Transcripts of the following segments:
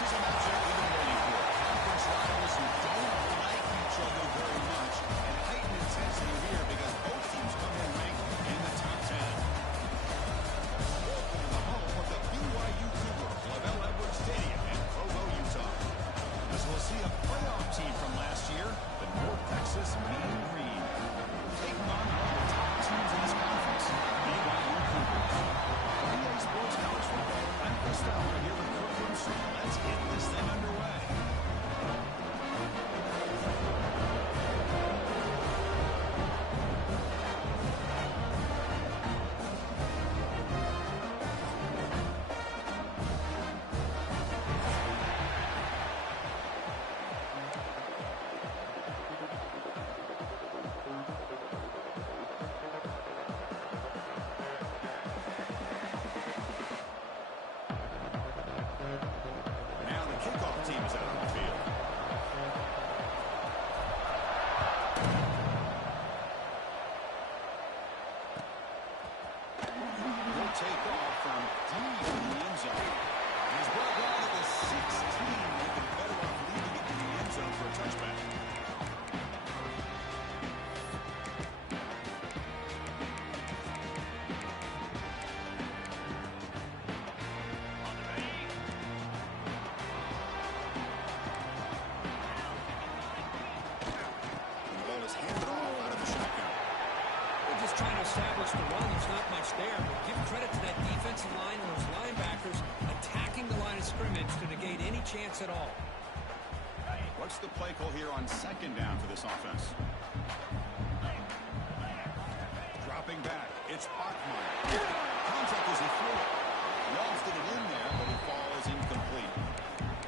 is a matchup we've been waiting for. Conference rivals who don't like each other very much, and heightened intensity here because both teams come in ranked in the top 10. Welcome to the home of the BYU Cougars, LaVell Edwards Stadium in Provo, Utah. As we'll see a playoff team from last year, the North Texas Mean Green, taking on one of the top teams in this conference, BYU Cougars. NBA Sports College Football, I'm Chris Fowler here with Coach Armstrong. Let's get this thing underway. Trying to establish the run. There's not much there, but give credit to that defensive line and those linebackers attacking the line of scrimmage to negate any chance at all. What's the play call here on second down for this offense? Dropping back, it's Bachmeyer. Contact as he threw it. Loves it in there, but the ball is incomplete.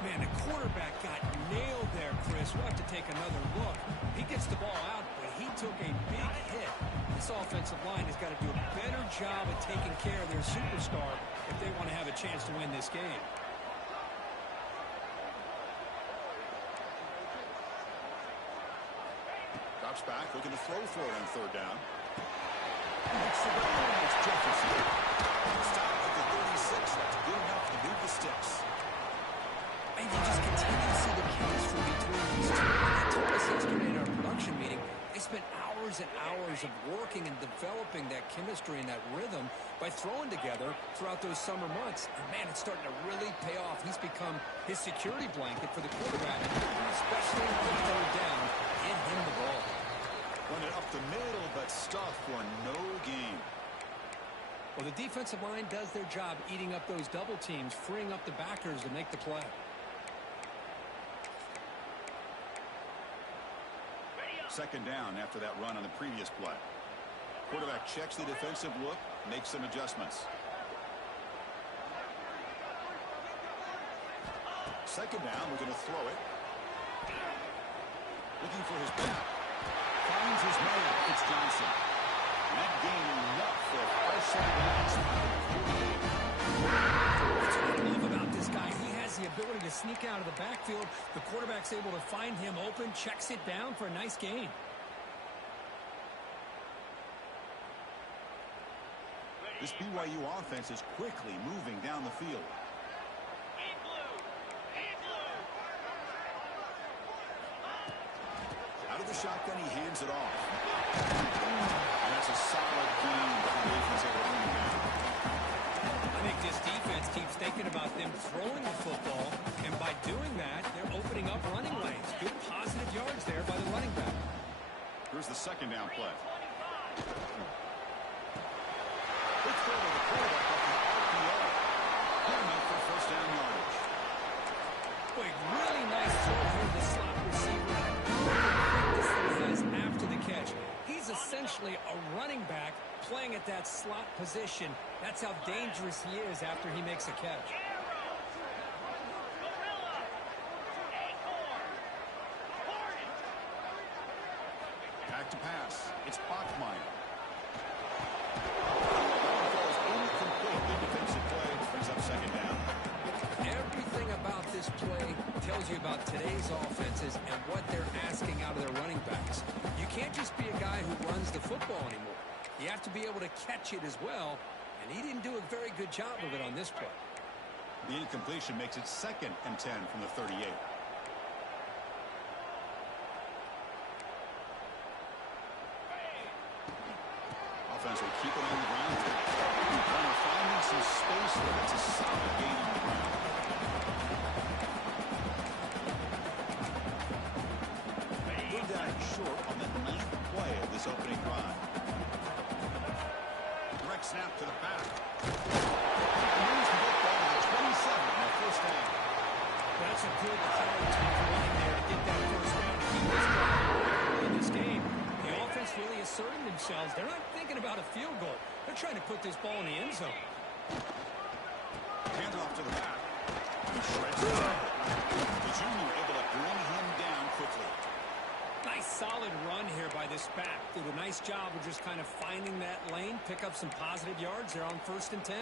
Man, the quarterback got nailed there, Chris. We'll have to take another look. He gets the ball out, but he took a big hit. This offensive line has got to do a better job of taking care of their superstar if they want to have a chance to win this game. Drops back, looking to throw for it on third down. It's the ball. It's Jefferson. Stop at the 36. That's good enough to move the sticks. And you just continue to see the chemistry between these two. They told us yesterday in our production meeting, they spent hours and hours of working and developing that chemistry and that rhythm by throwing together throughout those summer months. And, man, it's starting to really pay off. He's become his security blanket for the quarterback, especially on third down. Get him the ball. Run it up the middle, but stuff for no gain. Well, the defensive line does their job eating up those double teams, freeing up the backers to make the play. Second down after that run on the previous play. Quarterback checks the defensive look, makes some adjustments. Second down, we're going to throw it. Looking for his back. Finds his man. It's Johnson. That gain enough for a fresh set of downs. That's what I love about this guy. He has the ability to sneak out of the backfield. The quarterback's able to find him open, checks it down for a nice gain. This BYU offense is quickly moving down the field. Out of the shotgun, he hands it off. And that's a solid gain for the defensive running back. I think this defense keeps thinking about them throwing the football, and by doing that, they're opening up running lanes. Good positive yards there by the running back. Here's the second down play. Good throw to the quarterback up the RPO. Good enough for first down yardage. Boy, really nice throw here to the slot receiver. This thing has after the catch. He's essentially a running back playing at that slot position. That's how dangerous he is after he makes a catch. Back to pass. It's Bachmeyer. Everything about this play tells you about today's offenses and what they're asking out of their running backs. You can't just be a guy who runs the football anymore. You have to be able to catch it as well, and he didn't do a very good job of it on this play. The incompletion makes it 2nd and 10 from the 38. Offense will keep it on the ground. Runner finding some space, but it's a solid gain on the ground. Moved out short on the 9th play of this opening drive. Direct snap to the back. Moves the football to the 27 on the first down. That's a good hard time running there to get that first down to keep this drive in this game. The offense really asserting themselves. They're not thinking about a field goal. They're trying to put this ball in the end zone. Hand off to the back. He shreds it. The junior able to bring him down quickly. Nice solid run here by this back. Did a nice job of just kind of finding that lane, pick up some positive yards there on 1st and 10.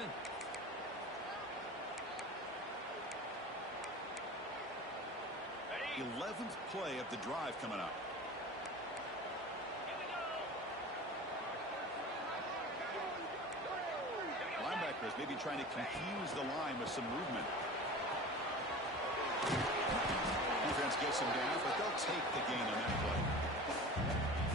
11th play of the drive coming up. Linebackers maybe trying to confuse the line with some movement. Defense gets him down, but they'll take the gain on that play.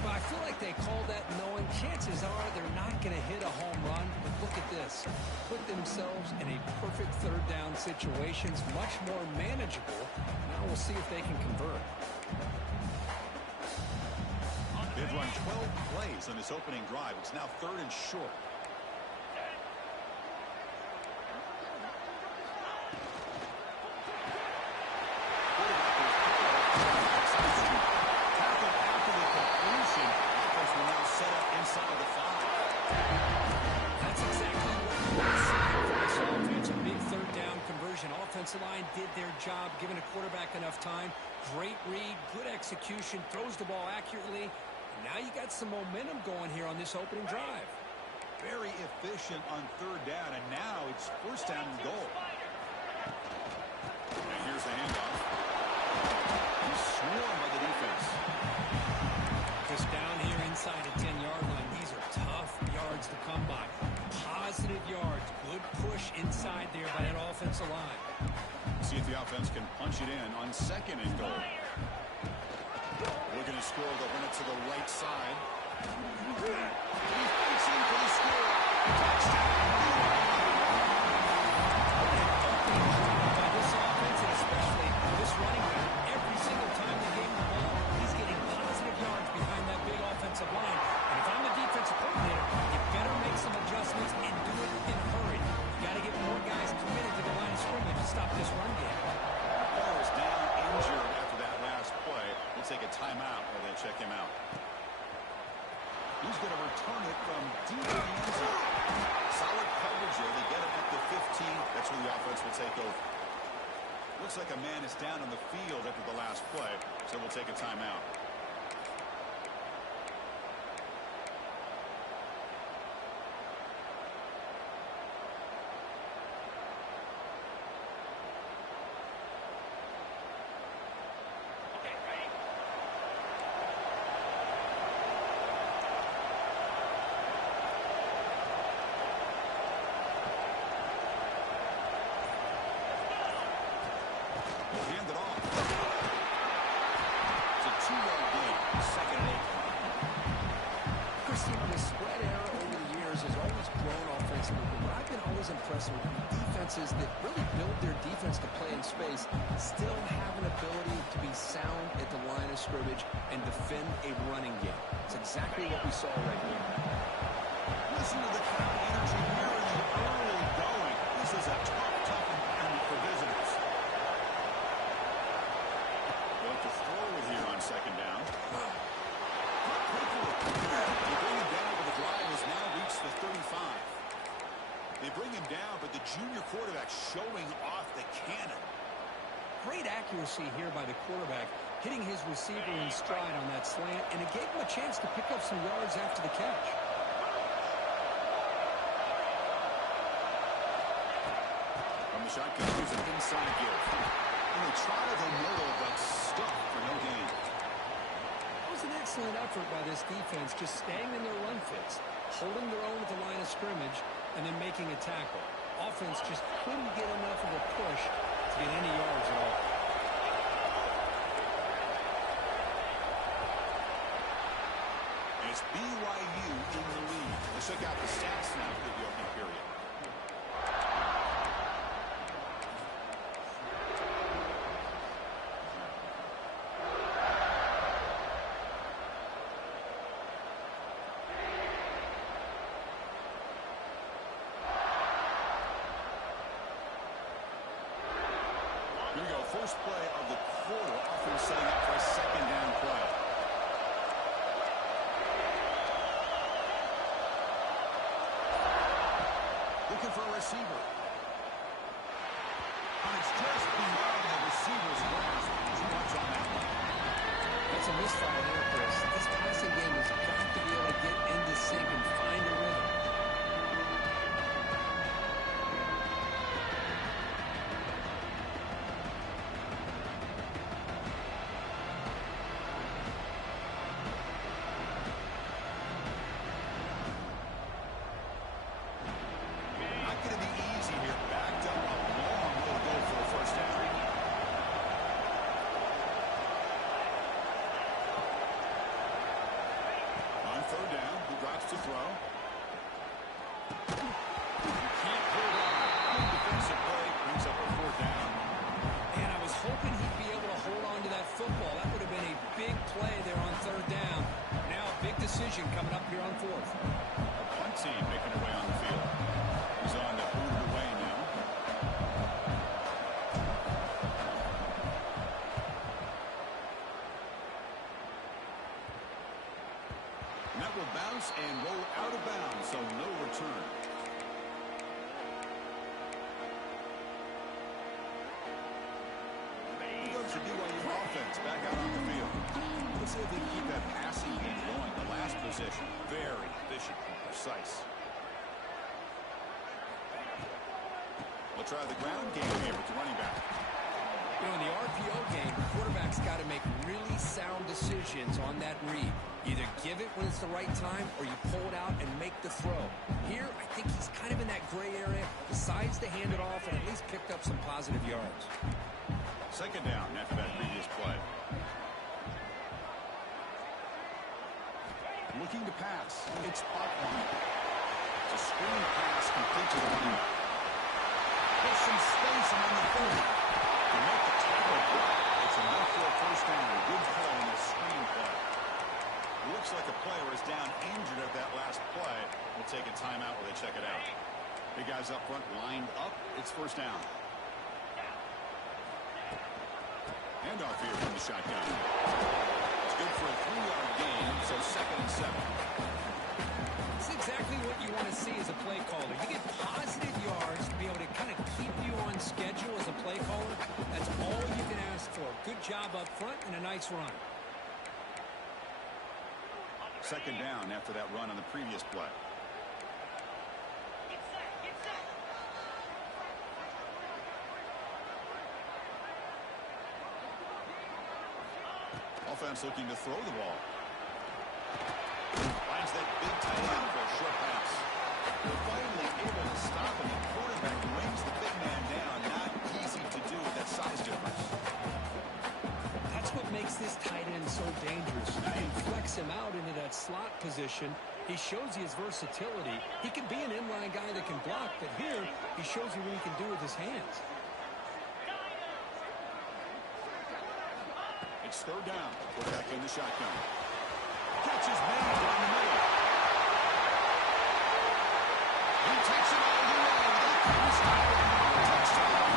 Well, I feel like they called that knowing chances are they're not going to hit a home run. But look at this. Put themselves in a perfect 3rd down situation. It's much more manageable. Now we'll see if they can convert. They've run 12 plays on this opening drive. It's now 3rd and short. Offensive line did their job, giving a quarterback enough time. Great read, good execution, throws the ball accurately. Now you got some momentum going here on this opening drive. Very efficient on 3rd down, and now it's 1st down and goal. And here's the handoff. He's swarmed by the defense. Just down here inside the 10-yard line. These are tough yards to come by. Positive yards. Good push inside there by that offensive line. See if the offense can punch it in on 2nd and goal. Looking to score. They'll run it to the right side. He fights in for the score. Touchdown. By this offense, and especially this running back, every single time they gave him the ball, he's getting positive yards behind that big offensive line. And if I'm the defensive coordinator, you better make some adjustments and do it in a hurry. You got to get more guys committed to the line of scrimmage to stop this run game. Ball is down, injured after that last play. We'll take a timeout while they check him out. He's going to return it from deep in the end zone. Solid coverage there. They get him at the 15. That's where the offense will take over. Looks like a man is down on the field after the last play, so we'll take a timeout. Hand it off. It's a 2-yard gain. 2nd and 8. Christian, the spread era over the years has always grown offensively, but I've been always impressed with defenses that really build their defense to play in space, still have an ability to be sound at the line of scrimmage and defend a running game. It's exactly what we saw right here. Listen to the crowd energy here in the early going. This is a tough environment for visitors. Going to throw it here on 2nd down. They bring him down, but the drive has now reached the 35. They bring him down, but the junior quarterback showing off the cannon. Great accuracy here by the quarterback, hitting his receiver in stride on that slant, and it gave him a chance to pick up some yards after the catch. From the shotgun, here's an inside give. And they tried the middle, but stuck for no gain. It was an excellent effort by this defense, just staying in their run fits, holding their own at the line of scrimmage, and then making a tackle. Offense just couldn't get enough of a push to get any yards at all. It's BYU in the lead. Let's check out the stats now for the opening period. Here we go. First play of the quarter. Offense setting up for a second down play. Looking for a receiver. And it's just beyond the receiver's grasp. Too much on that one. That's a misfire there, Chris. This passing game has got to be able to get into sync and find a rhythm. Not going to be easy here. Backed up a long way to go for a first down. On third down, he drops to throw. Can't hold on. Good defensive play. Brings up a fourth down. And I was hoping he'd be able to hold on to that football. That would have been a big play there on third down. Now a big decision coming up here on fourth. A punt team making their way on the field. He's on the booted away now. And that will bounce and roll out of bounds, so no return. Here goes the BYU offense back out on the field. Let's see if they can keep that passing game going. The last position, very efficient and precise. We'll try the ground game here with the running back. You know, in the RPO game, quarterback's got to make really sound decisions on that read. Either give it when it's the right time or you pull it out and make the throw. Here, I think he's kind of in that gray area, decides to hand it off and at least picked up some positive yards. Second down after that previous play. Looking to pass. It's Buckline. It's a screen pass complete to the running back. There's some space on the 30. To make the tackle block, it's enough for a first down. Good play in this screen play. Looks like a player is down injured at that last play. We'll take a timeout while they check it out. Big guys up front lined up. It's first down. Handoff here from the shotgun. It's good for a 3-yard gain, so 2nd and 7. It's exactly what you want to see as a play caller. You get positive yards to be able to kind of keep you on schedule as a play caller. That's all you can ask for. Good job up front and a nice run. Second down after that run on the previous play. Offense looking to throw the ball. Finds that big tight end for a short pass. They're finally able to stop him. The quarterback brings the big man down. Not easy to do with that size difference. That's what makes this tight end so dangerous. You can flex him out into that slot position. He shows you his versatility. He can be an inline guy that can block, but here he shows you what he can do with his hands. It's third down. Quarterback in the shotgun. Catches man down the middle. He takes it all the way. That comes down. Touchdown.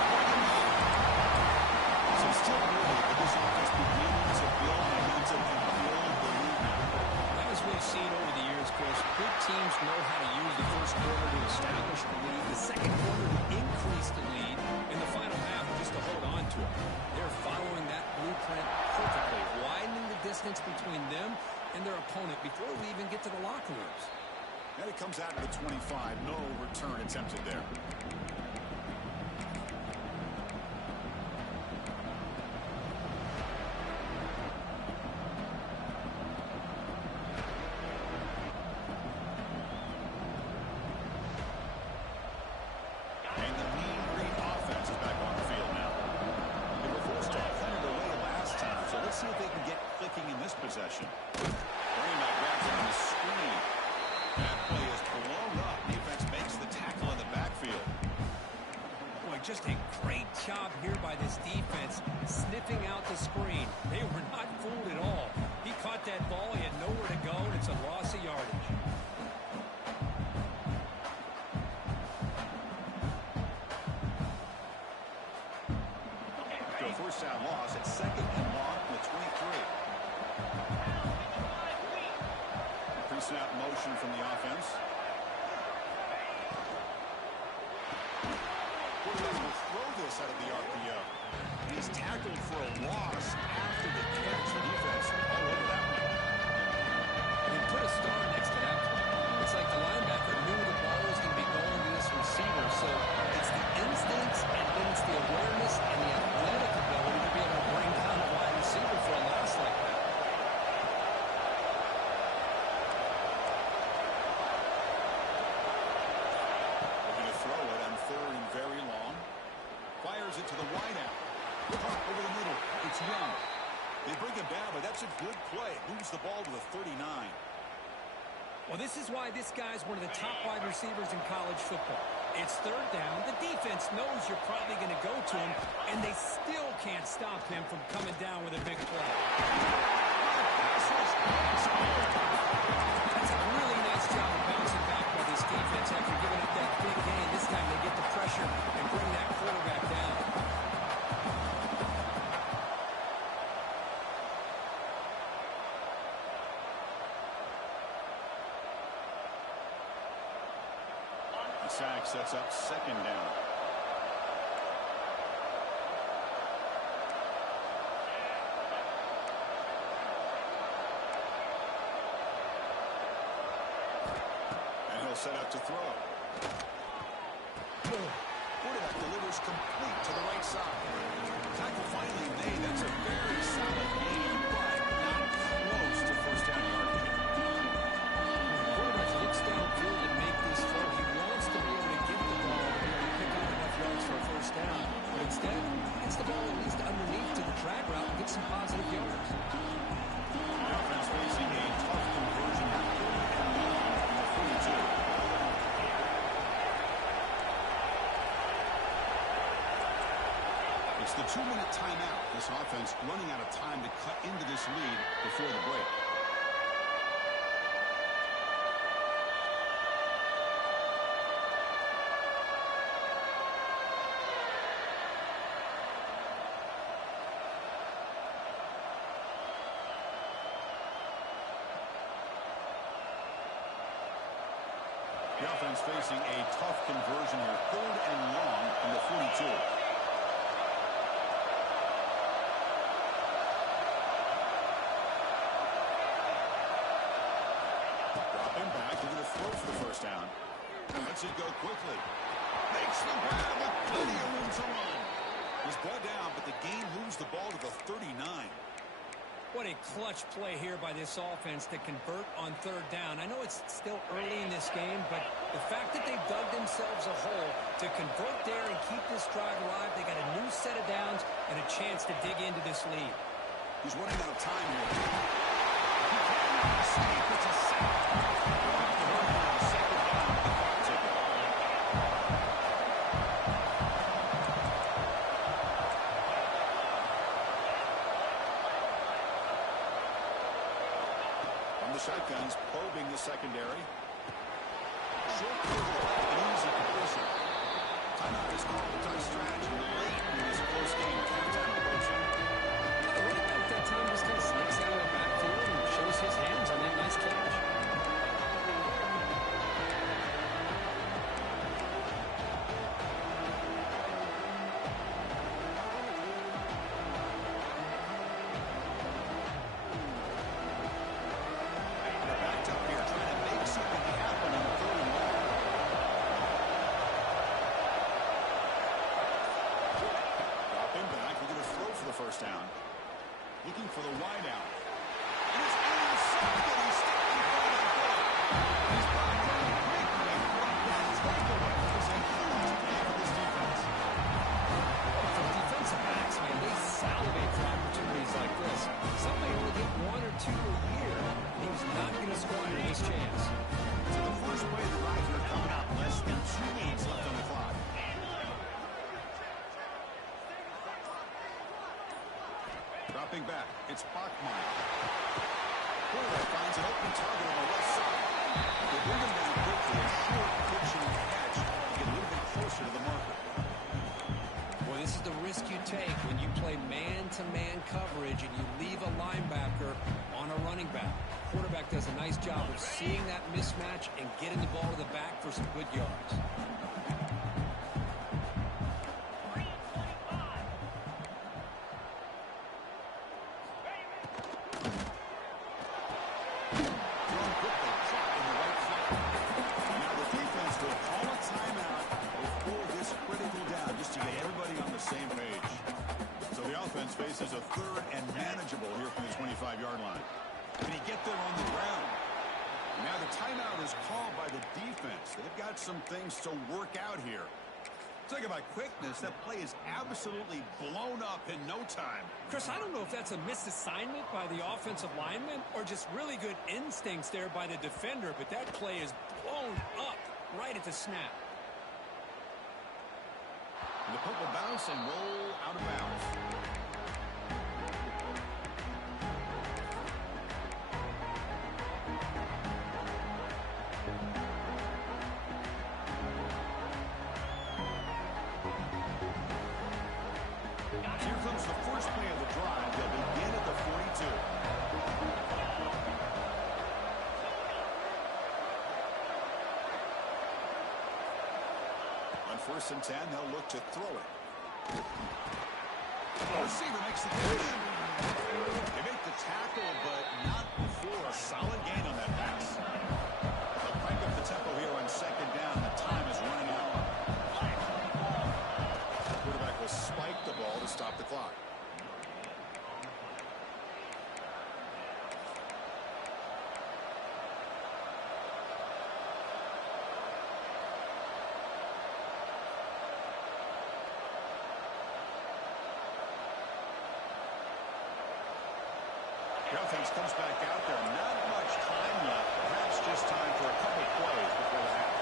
So still early, but this offense beginning to build momentum and build the lead now. As we've seen over the years, Chris, good teams know how to use the first quarter to establish the lead, the second quarter to increase the lead, and the final half just to hold on to it. They're following that blueprint perfectly, widening the distance between them and their opponent before we even get to the locker rooms. And it comes out to the 25. No return attempted there. possession. Bringing back grabs on the screen. That play is blown up. Defense makes the tackle in the backfield. Boy, just a great job here by this defense, sniffing out the screen. They were not fooled at all. He caught that ball, he had nowhere to go, and it's a loss of yardage. To a first down loss at 2nd and long from the 23. Pre-snap motion from the offense. Quarterback will throw this out of the RPO. He's tackled for a loss after the catch. The defense all over that one. They put a star next to that play. It's like the linebacker knew the ball was going to be going to this receiver, so it's the instincts and then it's the awareness and the athletic ability to be able to bring down a wide receiver for a loss like that. Looking to throw it on 3rd and very long. Fires it to the wideout. Caught over the middle. It's Young. They bring him down, but that's a good play. Moves the ball to the 39. Well, this is why this guy's one of the top wide receivers in college football. It's 3rd down. The defense knows you're probably going to go to him, and they still can't stop him from coming down with a big play. That's a really nice job of bouncing back by this defense after giving up that big gain. This time they get the pressure and bring that quarterback down. The sack sets up 2nd down. And he'll set up to throw. Quarterback delivers complete to the right side. Tackle finally made. That's a very solid gain, but not close to first down yardage. Quarterback looks downfield and make this throw. He wants to be able to get the ball to be able to pick up enough yards for a first down. But instead, gets the ball at least underneath to the drag route and get some positive yards. The offense facing a tough conversion on 3rd and long from the 42. It's the 2-minute timeout. This offense running out of time to cut into this lead before the break. The offense facing a tough conversion here. 3rd and long from the 42. Dropping back, they're going to throw for the first down. Lets it go quickly. Makes the grab with plenty of room to run. He's brought down, but the gain moves the ball to the 39. What a clutch play here by this offense to convert on 3rd down. I know it's still early in this game, but the fact that they've dug themselves a hole to convert there and keep this drive alive, they got a new set of downs and a chance to dig into this lead. He's running out of time here. He cannot escape. It's a sack. Second down with the clock ticking. From the shotguns, probing the secondary. Short field left, an easy completion. Timeout is called to a strategy late in this close game. Halftime approaching. The running back that time just kind of sneaks out of the backfield and shows his hands on that nice catch. They're backed up here, trying to make something happen on 3rd and long. Dropping back, we're going to throw for the first down. Looking for the wideout. And it's intercepted. He's stepping forward and forward. He's brought down quickly. That tackle was a huge play for this defense. For defensive backs, man, they salivate for opportunities like this. Some may only get 1 or 2 or Dropping back, it's Bachmeyer. Quarterback finds an open target on the left side. They bring him down quickly, a short pitching catch to get a little bit closer to the marker. Well, this is the risk you take when you play man-to-man coverage and you leave a linebacker on a running back. Quarterback does a nice job of seeing that mismatch and getting the ball to the back for some good yards. Faces a third and manageable here from the 25-yard line. Can he get there on the ground? Now the timeout is called by the defense. They've got some things to work out here. Talk about quickness. That play is absolutely blown up in no time. Chris, I don't know if that's a misassignment by the offensive lineman or just really good instincts there by the defender, but that play is blown up right at the snap. And the puck will bounce and roll out of bounds. Here comes the first play of the drive. They'll begin at the 42. On 1st and 10, they'll look to throw it. The receiver makes the catch. They make the tackle, but not before a solid gain on that pass. They'll crank up the tempo here on 2nd down. The time is running out. The quarterback will spike the ball to stop the clock. The offense comes back out there. Not much time left. Perhaps just time for a couple plays before the half.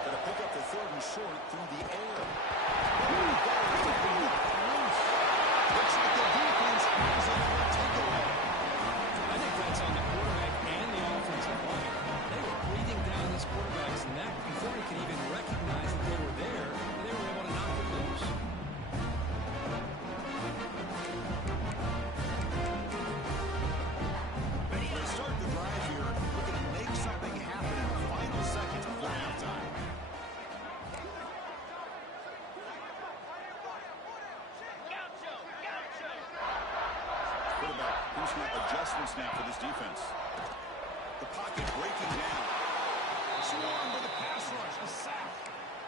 Going to pick up the 3rd and short through the air. Looks like the defense has another takeaway. I think that's on the quarterback and the offensive line. They were breathing down this quarterback's neck before he could even recognize that they were there, and they were able to knock it loose. They start the drive here, looking to make something happen in the final seconds before halftime. Quarterback, who's got adjustments now for this defense. The pocket breaking down. Swarm with a pass rush, a sack.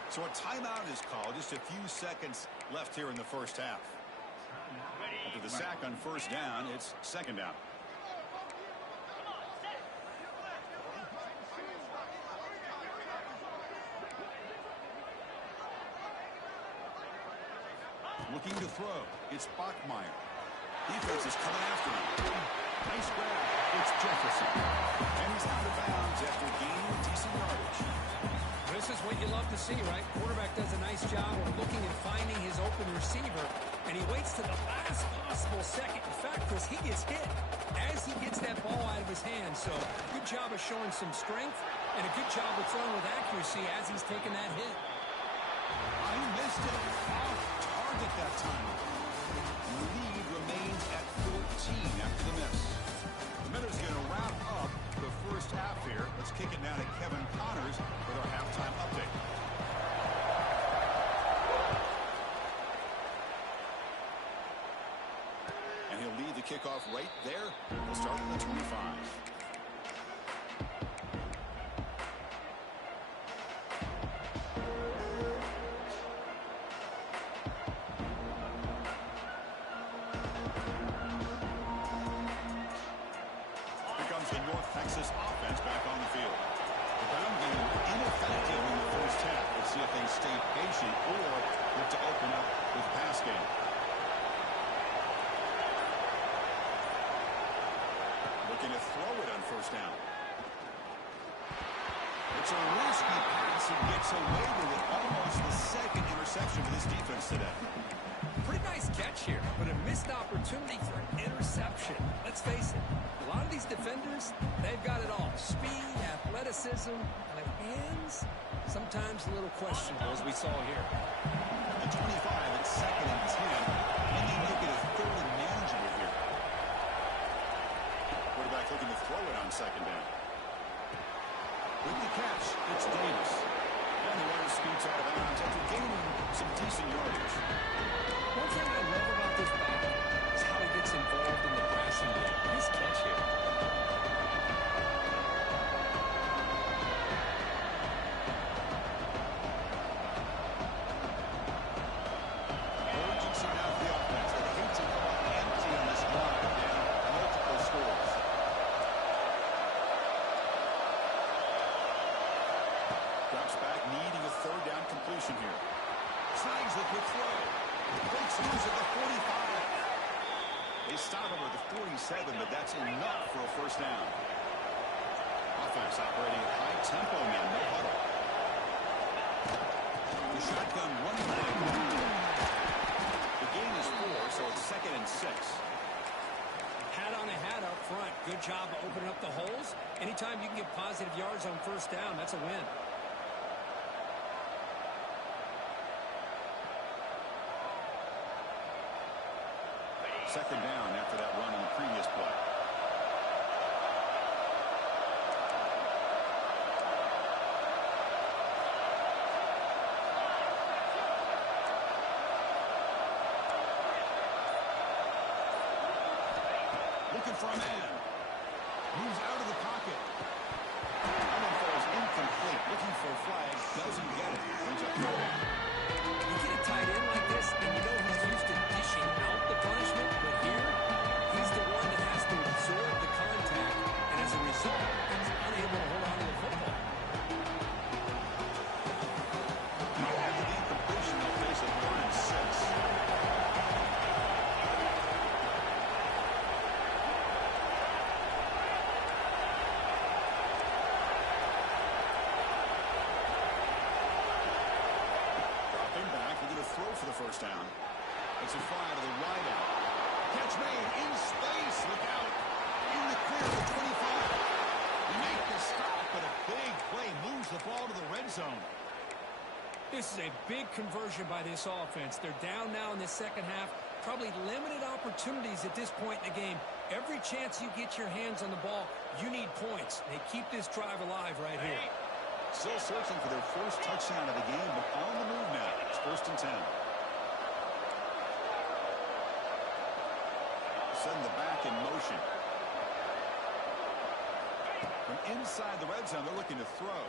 So a timeout is called. Just a few seconds left here in the first half. After the sack on 1st down, it's 2nd down. Looking to throw. It's Bachmeyer. Defense is coming after him. Nice grab. It's Jefferson. And he's out of bounds after gaining decent yardage. This is what you love to see, right? Quarterback does a nice job of looking and finding his open receiver, and he waits to the last possible second. In fact, Chris, he gets hit as he gets that ball out of his hand. So good job of showing some strength and a good job of throwing with accuracy as he's taking that hit. I missed it. Off target that time. The lead remains at 14 after the miss. The Miners going to wrap up the first half here. Let's kick it down to Kevin Connors with our halftime update. And he'll lead the kickoff right there. We'll start at the 25. Texas offense back on the field. The ground game ineffective in the first half. Let's see if they stay patient or look to open up with the pass game. Looking to throw it on 1st down. It's a risky pass he gets away with it. Almost the second interception for this defense today. Pretty nice catch here, but a missed opportunity for an interception. Let's face it, a lot of these defenders, they've got it all. Speed, athleticism, and hands, sometimes a little questionable, as we saw here. The 25 at 2nd and 10. And they make it a 3rd and manageable here. Quarterback looking to throw it on 2nd down. With the catch, it's Davis. And the runner scoots out of bounds after gaining some decent yardage. One thing I love about this back is how he gets involved in the passing game. Nice catch here. Urgency now for the offense. They hate to go out empty on this drive down multiple scores. Drops back, needing a 3rd down completion here. Snags the quick throw. Breaks loose at the 45. They stop him at the 47, but that's enough for a 1st down. Offense operating at high tempo now, no huddle. The shotgun running back. The gain is 4, so it's 2nd and 6. Hat on a hat up front. Good job of opening up the holes. Anytime you can get positive yards on 1st down, that's a win. Second down after that run in the previous play. Looking for a man. Moves out of the pocket. That one falls incomplete. Looking for a flag. Doesn't get it. Brings up third down. You get a tight end like this, and you know he's used to dishing out the punishment, but here, he's the one that has to absorb the contact, and as a result, he's unable to hold on to the football. After the incompletion, they'll face a 3rd and 6. Throw for the 1st down. It's a fly to the wide out. Catch made in space. Look out. In the clear of the 25. You make the stop, but a big play moves the ball to the red zone. This is a big conversion by this offense. They're down now in the 2nd half. Probably limited opportunities at this point in the game. Every chance you get your hands on the ball, you need points. They keep this drive alive right here. Still searching for their 1st touchdown of the game, but on the move now. It's 1st and 10. Send the back in motion. From inside the red zone, they're looking to throw.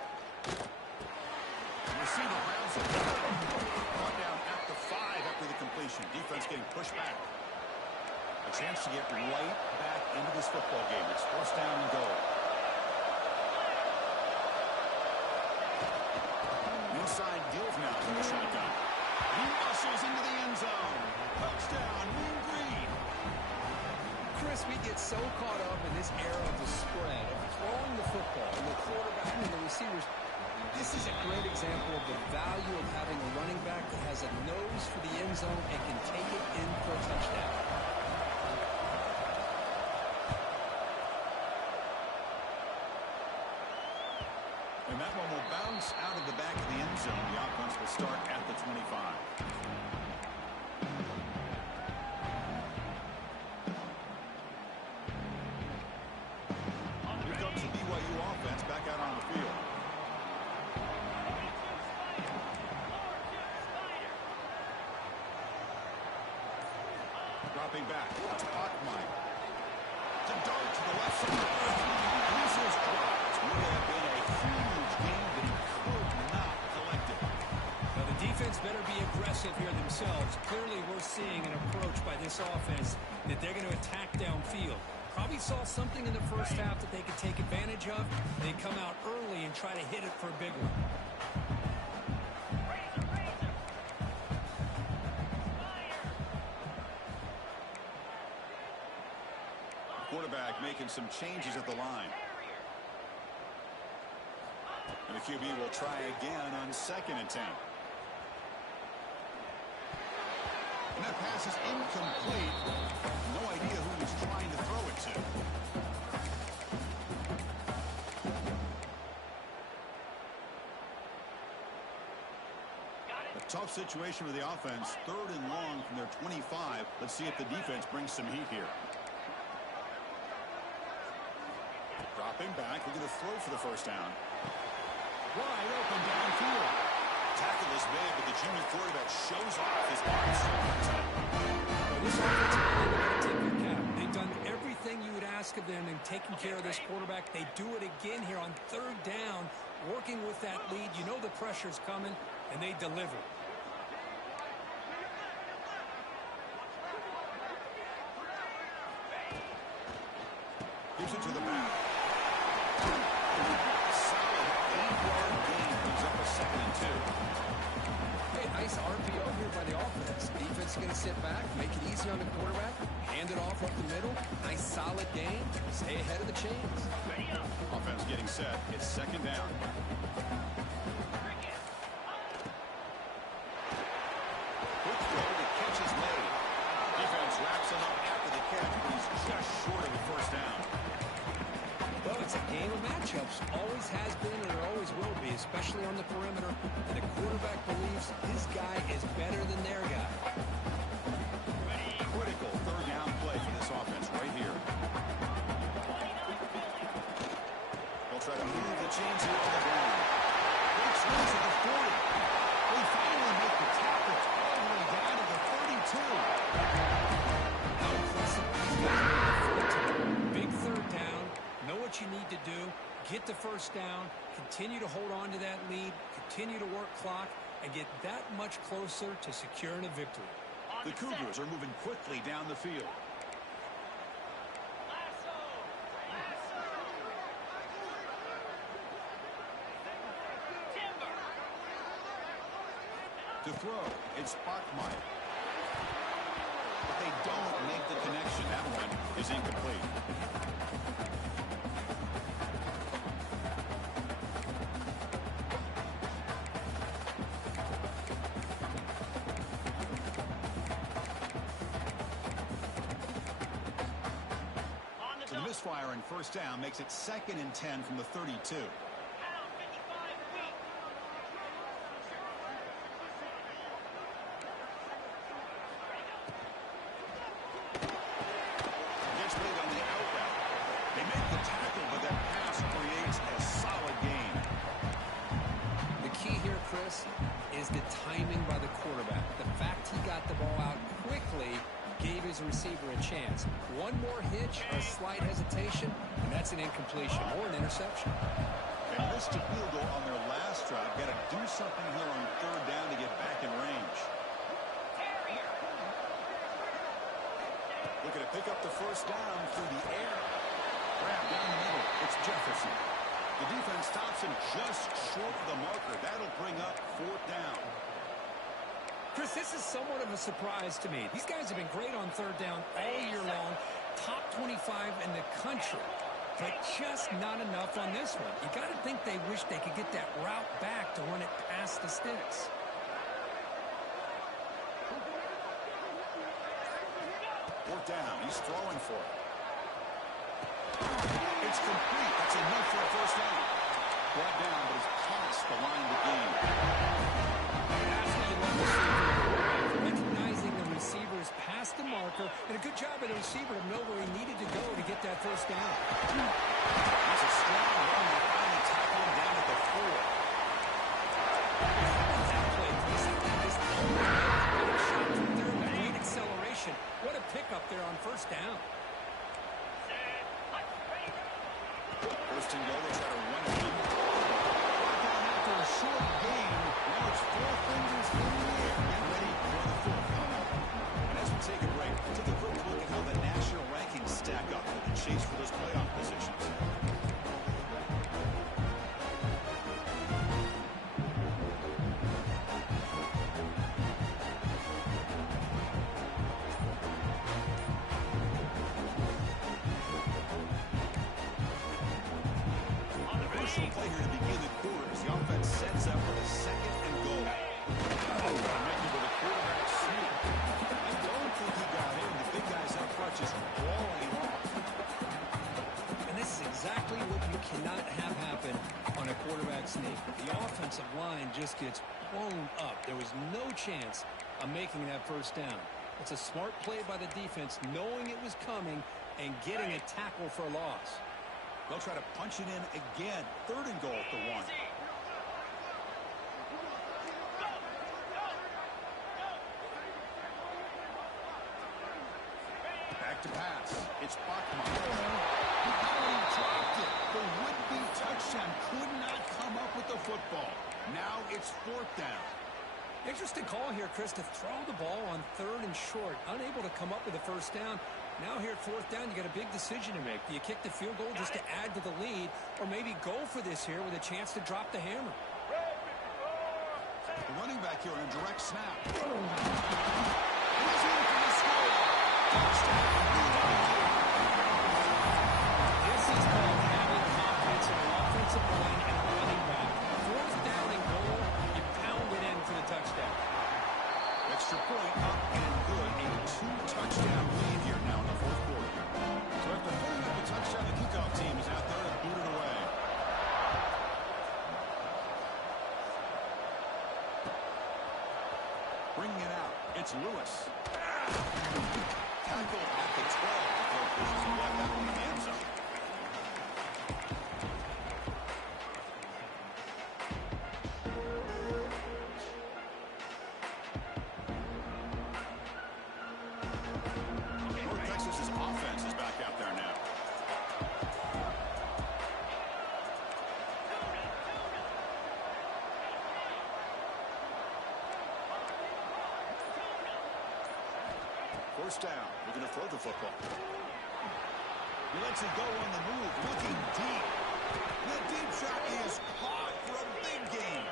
The receiver grabs it. Brought down at the 5 after the completion. Defense getting pushed back. A chance to get right back into this football game. It's 1st down and goal. Inside Gills now from the shotgun. He muscles into the end zone. Touchdown, Mean Green. Chris, we get so caught up in this era of the spread, of throwing the football, and the quarterback and the receivers. This is a great example of the value of having a running back that has a nose for the end zone and can take it in for a touchdown. And that one will bounce out of the back of the end zone. The offense will start at the 25. Here comes the BYU offense back out on the field. Dropping back. That's Bachmeier. To dart to the left side. Uses dropped. Would have been a huge game, but he could not collect it. Now the defense better be aggressive here themselves. Clearly we're seeing an approach by this offense that they're going to attack downfield. Probably saw something in the 1st half that they could take advantage of. They come out early and try to hit it for a big one. Quarterback making some changes at the line. And The QB will try again on 2nd and 10. And that pass is incomplete. No idea who he's trying to throw it to. A tough situation for the offense. 3rd and long from their 25. Let's see if the defense brings some heat here. Dropping back, looking to throw for the first down. Wide open downfield. Tackle is made, but the junior quarterback shows off his arm strength. Well, this offensive line, you got to tip your cap. They've done everything you would ask of them in taking care of this quarterback. They do it again here on 3rd down, working with that lead. You know the pressure's coming, and they deliver. Gives it to the back. Solid 8-yard gain brings up a 2nd and 2. Hey, nice RPO here by the offense. Defense is going to sit back, make it easy on the quarterback, hand it off up the middle. Nice solid gain. Stay ahead of the chains. Offense getting set. It's 2nd down. Quick throw, the catch is made. Defense wraps him up after the catch, but he's just short of the first down. Well, it's a game of matchups. Always has been and it always will be, especially on the perimeter. And the quarterback believes his guy is better than their guy. Critical 3rd down play for this offense right here. They'll try to move the chains here to the ground. Big swings at the 40. They finally make the tackle all the way down to the 32. How impressive these guys are. Big 3rd down. Know what you need to do. Get the first down. Continue to hold on to that lead. Continue to work clock and get that much closer to securing a victory. The Cougars are moving quickly down the field. To throw, it's Bachmeyer. But they don't make the connection. That one is incomplete. The misfire on 1st down makes it 2nd and 10 from the 32. Is the timing by the quarterback. The fact he got the ball out quickly gave his receiver a chance. One more hitch or a slight hesitation, and that's an incompletion or an interception. They missed a field goal on their last drive. Got to do something here on 3rd down to get back in range. Looking to pick up the first down through the air. Grab down the middle. It's Jefferson. The defense stops him just short of the marker. That'll bring up 4th down. Chris, this is somewhat of a surprise to me. These guys have been great on 3rd down all year long. Top 25 in the country. But just not enough on this one. You got to think they wish they could get that route back to run it past the sticks. 4th down. He's throwing for it. It's complete. That's enough for a first down. Brought down, but it's past the line of the game. That's what you love to see. Recognizing the receivers past the marker, and a good job of the receiver to know where he needed to go to get that first down. That's a strong run. They finally tackle him down at the 4. That play, Chris, I think this shot through there with great acceleration. What a pickup there on first down. 1st and goal, they try to run it. Brought down after a short gain. Now it's 4 fingers in the air. Get ready for the 4th coming. And as we take a break, take a quick look at how the national rankings stack up in the chase for those playoff positions. Play here to begin the quarters. The offensive line just gets blown up. There was no chance of making that first down. It's a smart play by the defense, knowing it was coming and getting a tackle for a loss. They'll try to punch it in again. 3rd and goal at the 1. Back to pass. It's Bachman. He dropped it. The would-be touchdown could not come up with the football. Now it's 4th down. Interesting call here, Chris, to throw the ball on 3rd and short. Unable to come up with a first down. Now here at 4th down, you got a big decision to make. Do you kick the field goal just to add to the lead, or maybe go for this here with a chance to drop the hammer? The running back here on a direct snap. He's in for the score. This is called having confidence in an offensive line and a running back. 4th down and goal, you pound it in for the touchdown. Extra point up and good. A 2-touchdown lead here now in the 4th quarter. So after pulling up a touchdown, the kickoff team is out there to boot it away. Bringing it out. It's Lewis. Tackle at the 12. This is left out in the end zone. North Texas's offense is back out there now. First down. We're going to throw the football. He lets it go on the move, looking deep. The deep shot is caught for a big gain.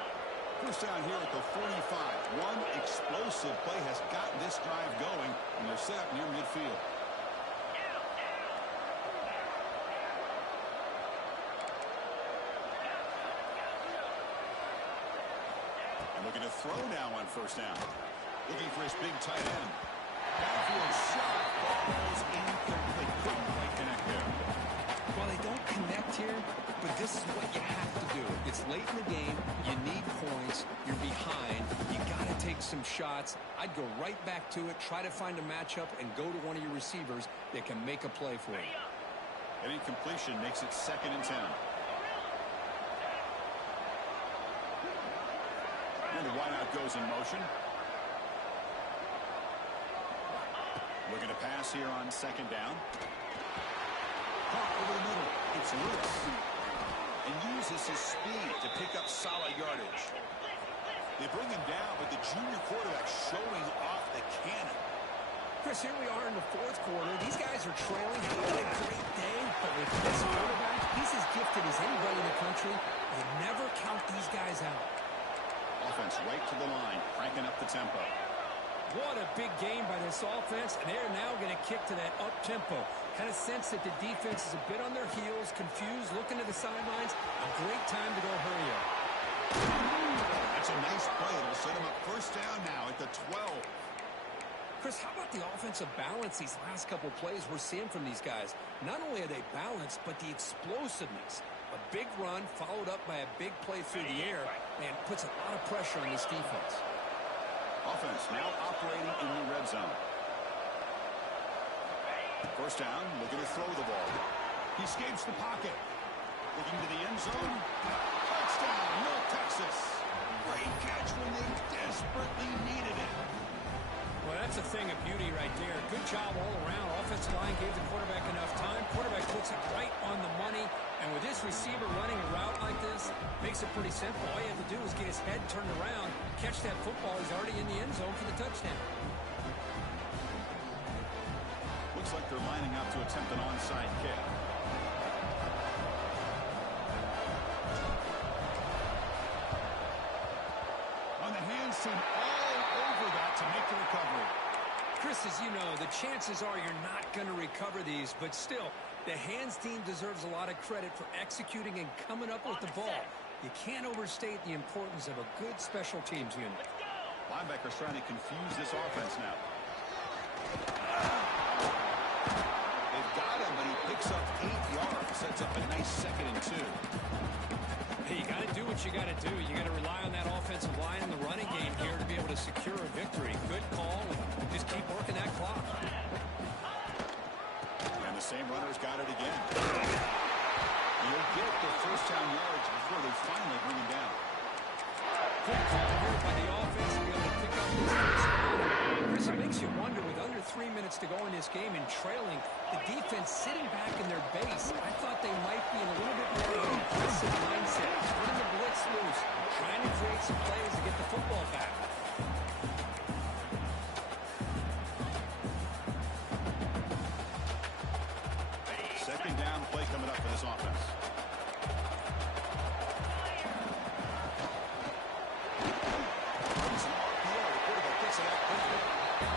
First down here at the 45. One explosive play has gotten this drive going, and they're set up near midfield. And looking to throw now on first down. Looking for his big tight end. Downfield shot. Ball's incomplete. Couldn't quite connect there. Well, they don't connect here, but this is what you have to do. It's late in the game. You need points. You're behind. You got to take some shots. I'd go right back to it, try to find a matchup, and go to one of your receivers that can make a play for you. An incompletion makes it 2nd and 10. And the wideout goes in motion. Looking to pass here on 2nd down. Caught over the middle. It's Lewis. And uses his speed to pick up solid yardage. They bring him down, but the junior quarterback showing off the cannon. Chris, here we are in the 4th quarter. These guys are trailing. Having a great day, but with this quarterback, he's as gifted as anybody in the country. You never count these guys out. Offense right to the line, cranking up the tempo. What a big game by this offense, and they're now going to kick to that up-tempo. Kind of sense that the defense is a bit on their heels, confused, looking to the sidelines. A great time to go hurry up. That's a nice play. It'll set them up first down now at the 12. Chris, how about the offensive balance these last couple plays we're seeing from these guys? Not only are they balanced, but the explosiveness. A big run followed up by a big play through the air, and puts a lot of pressure on this defense. Offense now operating in the red zone. First down, looking to throw the ball. He escapes the pocket. Looking to the end zone. Touchdown, North Texas. Great catch when they desperately needed it. Well, that's a thing of beauty right there. Good job all around. Offensive line gave the quarterback enough time. Quarterback puts it right on the money. And with this receiver running a route like this, makes it pretty simple. All you have to do is get his head turned around, catch that football. He's already in the end zone for the touchdown. Looks like they're lining up to attempt an onside kick. On the hands team all over that to make the recovery. Chris, as you know, the chances are you're not going to recover these, but still, the hands team deserves a lot of credit for executing and coming up with the ball. You can't overstate the importance of a good special teams unit. Linebackers trying to confuse this offense now. They've got him, but he picks up 8 yards. Sets up a nice 2nd and 2. Hey, you got to do what you got to do. You got to rely secure a victory. Good call, and just keep working that clock. And the same runner's got it again. You'll get the first down yards before they finally bring him down. Good call here by the offense to be able to pick up this first down. Chris, it makes you wonder, with under 3 minutes to go in this game and trailing, the defense sitting back in their base. I thought they might be in a little bit more of an aggressive mindset, putting the blitz loose, trying to create some plays to get the football back. Second down play coming up for this offense.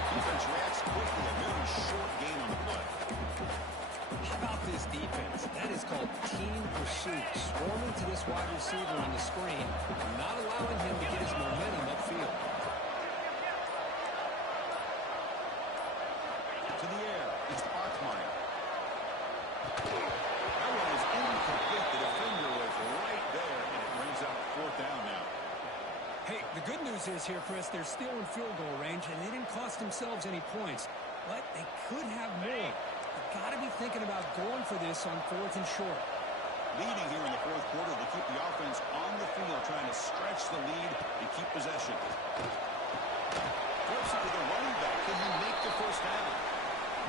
Defense reacts quickly. A very short gain on the play. How about this defense? That is called team pursuit. Swarming to this wide receiver on the screen, not allowing him to get his momentum upfield. To the air. It's Bachmeyer. That one is incomplete. The defender was right there, and it brings up fourth down now. Hey, the good news is here, Chris, they're still in field goal range, and they didn't cost themselves any points. But they could have more. You've got to be thinking about going for this on 4th and short. Leading here in the fourth quarter to keep the offense on the field, trying to stretch the lead and keep possession. Flips it to the running back. Can he make the first down?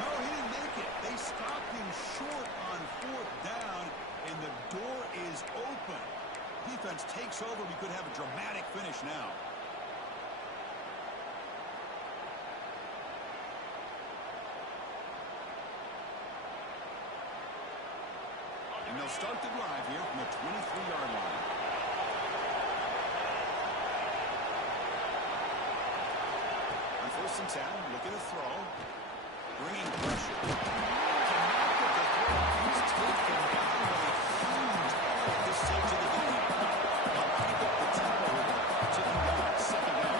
No, he didn't make it. They stopped him short on 4th down, and the door is open. Defense takes over. We could have a dramatic finish now. And they'll start the drive here from the 23-yard line. On 1st and 10, look at the throw. Bringing pressure. Cannot get the throw. He's taken down by a huge part at this stage of the game. They'll pick up the tempo with a ticking down, second down.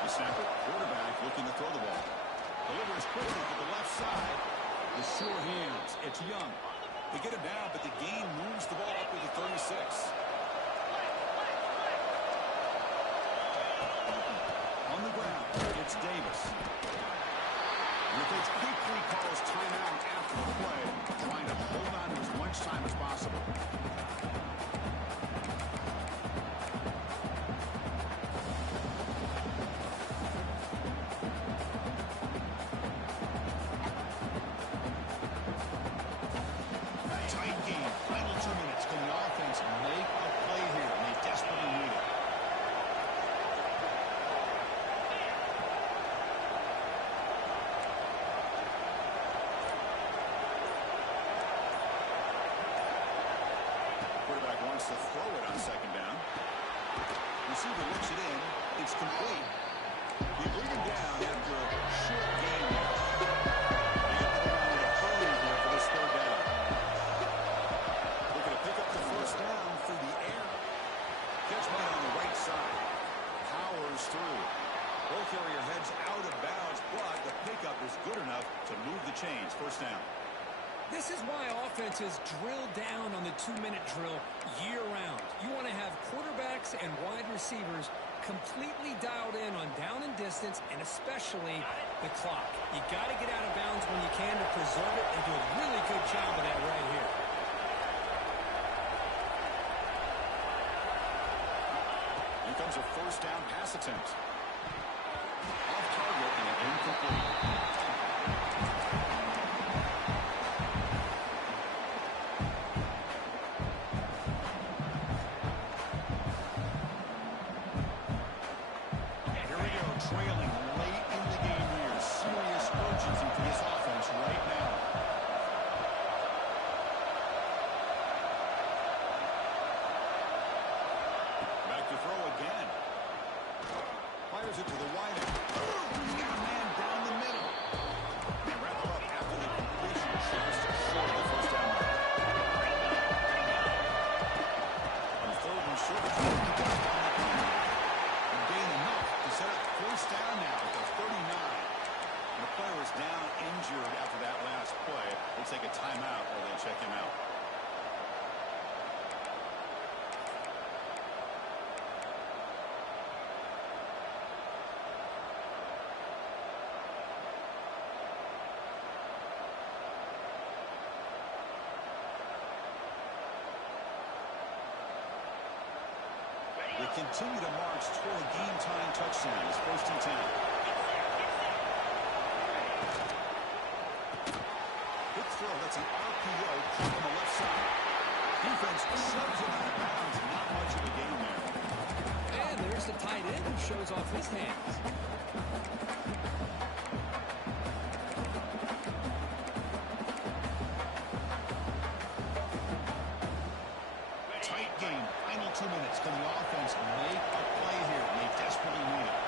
The snapper, quarterback looking to throw the ball. Delivers quickly to the left side. The sure hands. It's Young. They get him down, but the gain moves the ball up to the 36. On the ground, it's Davis. And the coach quickly calls timeout after the play, trying to hold on to as much time as possible. Tight game. Final 2 minutes. Can the offense make a play here? And they desperately need it. Quarterback wants to throw it on second down. Receiver looks it in. It's complete. They bring him down after a short gain there. They get the line in a hurry here for this third down. Looking to pick up the first down through the air. Catch made on the right side. Powers through. Ball carrier heads out of bounds, but the pickup is good enough to move the chains. First down. This is why offenses drill down on the 2-minute drill year-round. You want to have quarterbacks and wide receivers completely dialed in on down and distance, and especially the clock. You got to get out of bounds when you can to preserve it, and do a really good job of that right here. Here comes a first down pass attempt. Off target and incomplete. Trailing late in the game here. Serious urgency for this offense right now. Back to throw again. Fires it to the wide end. He's got a man down the middle. And wrap up after the completion. Just short of the first down mark. On 3rd and short, he goes down the field. And gain enough to set up first down now at the 39. And the player is down injured after that last play. We'll take a timeout while they check him out. continue to march toward a game-tying touchdown. It's 1st and 10. Quick throw. That's an RPO caught on the left side. Defense shoves him out of bounds. Not much of a gain there. And there's the tight end who shows off his hands. Tight game. Final 2 minutes. Can the offense make a play here? They desperately need it.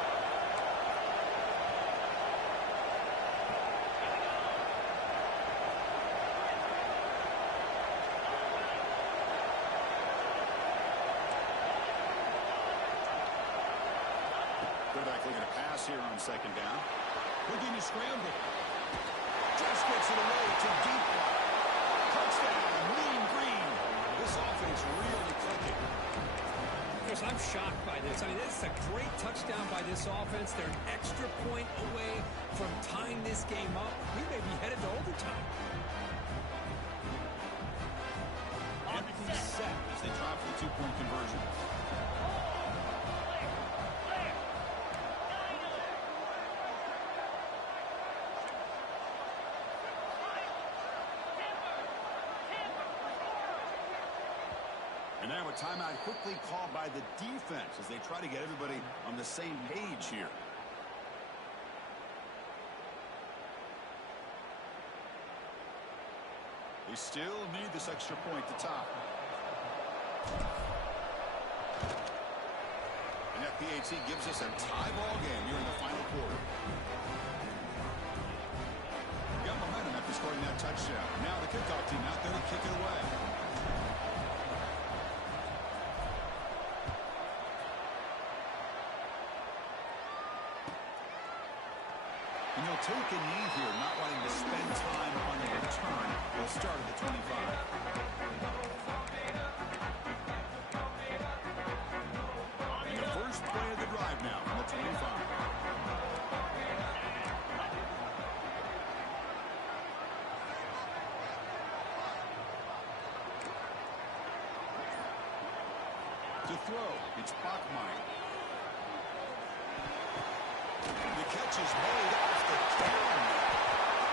Quarterback looking to pass here on 2nd down. Looking to scramble. Just gets it away to deep right. Touchdown, Mean Green. This offense really clicking. Of course, I'm shocked by this. I mean, this is a great touchdown by this offense. They're an extra point away from tying this game up. We may be headed to overtime. Everything's set as they try for the 2-point conversion. And now a timeout quickly called by the defense as they try to get everybody on the same page here. They still need this extra point to top. And that PAT gives us a tie ball game here in the final quarter. Got momentum after scoring that touchdown. Now the kickoff team out there to kick it away. And you'll take a knee here, not wanting to spend time on the return. We'll start at the 25. And the first play of the drive now from the 25. To throw, it's Bachmeyer. The catch is made off the carry.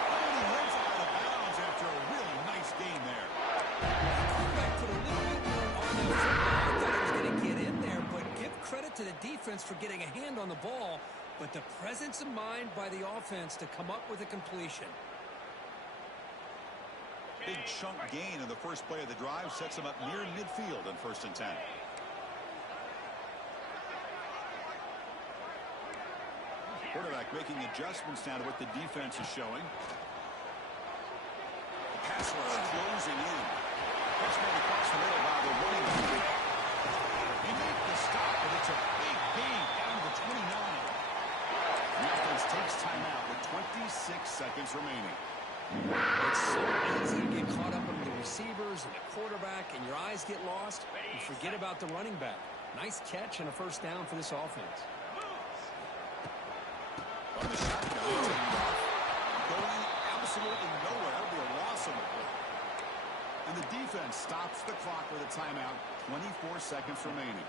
Only went out of bounds after a really nice game there. Quarterback put a little bit more on that football. I thought he was going to get in there, but give credit to the defense for getting a hand on the ball, but the presence of mind by the offense to come up with a completion. Big chunk gain on the first play of the drive sets him up near midfield on 1st and 10. Quarterback making adjustments now to what the defense is showing. The pass rush closing in. That's made across the middle by the running back. He made the stop, but it's a big gain down to 29. The offense takes timeout with 26 seconds remaining. It's so easy to get caught up in the receivers and the quarterback, and your eyes get lost. You forget about the running back. Nice catch and a first down for this offense. On the shotgun, going absolutely nowhere. That'll be a loss on the play. And the defense stops the clock with a timeout. 24 seconds remaining.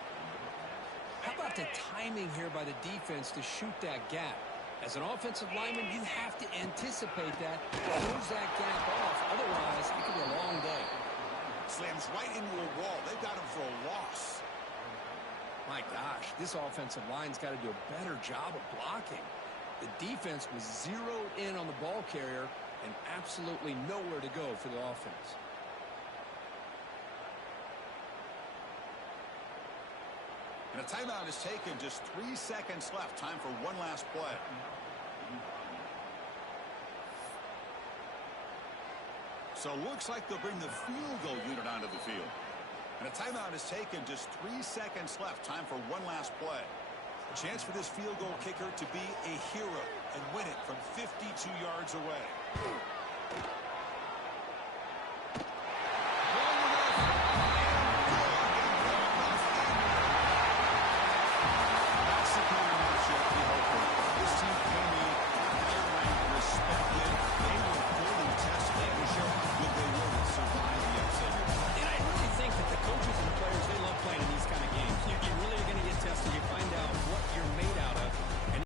How about the timing here by the defense to shoot that gap? As an offensive lineman, you have to anticipate that, close that gap off. Otherwise, it could be a long day. Slams right into a wall. They've got him for a loss. My gosh, this offensive line's got to do a better job of blocking. The defense was zeroed in on the ball carrier and absolutely nowhere to go for the offense. And a timeout is taken. Just 3 seconds left. Time for one last play. So it looks like they'll bring the field goal unit onto the field. And a timeout is taken. Just 3 seconds left. Time for one last play. A chance for this field goal kicker to be a hero and win it from 52 yards away.